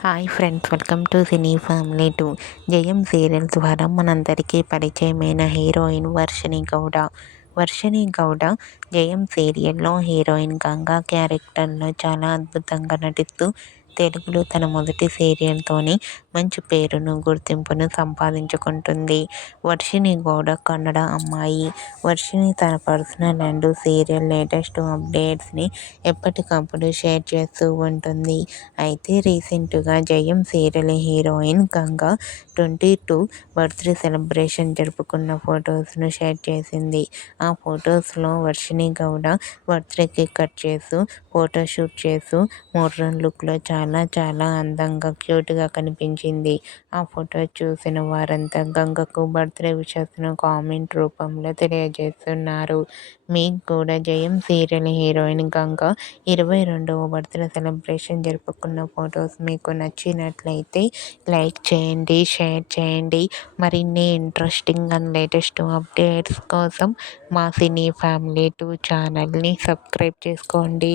Hi friends, welcome to cine family 2. జయం serial ద్వారా మనందరికీ పరిచయమైన హీరోయిన్ వర్షిణి గౌడ. వర్షిణి గౌడ జయం సీరియల్లో హీరోయిన్ గంగా క్యారెక్టర్లో చాలా అద్భుతంగా నటిస్తూ తెలుగులో తన మొదటి సీరియల్తోనే మంచి పేరును, గుర్తింపును సంపాదించుకుంటుంది. వర్షిణి గౌడ కన్నడ అమ్మాయి. వర్షిణి తన పర్సనల్ అండ్ సీరియల్ లేటెస్ట్ అప్డేట్స్ని ఎప్పటికప్పుడు షేర్ చేస్తూ ఉంటుంది. అయితే రీసెంట్గా Jayam serial heroine Ganga 22 birthday celebration జరుపుకున్న ఫొటోస్ను షేర్ చేసింది. ఆ ఫొటోస్లో Varshini Gowda birthday cake cut చేస్తూ, ఫోటోషూట్ చేస్తూ మోడ్రన్ లుక్లో చాలా చాలా అందంగా, క్యూట్గా కనిపించింది. ఆ ఫోటో చూసిన వారంతా గంగకు బర్త్డే విషెస్ను కామెంట్ రూపంలో తెలియజేస్తున్నారు. మీకు కూడా జయం సీరియల్ హీరోయిన్ గంగా 22వ బర్త్డే సెలబ్రేషన్ జరుపుకున్న ఫొటోస్ మీకు నచ్చినట్లయితే లైక్ చేయండి, షేర్ చేయండి. మరిన్ని ఇంట్రెస్టింగ్ అండ్ లేటెస్ట్ అప్డేట్స్ కోసం మా సినీ ఫ్యామిలీ 2 ఛానల్ని సబ్స్క్రైబ్ చేసుకోండి.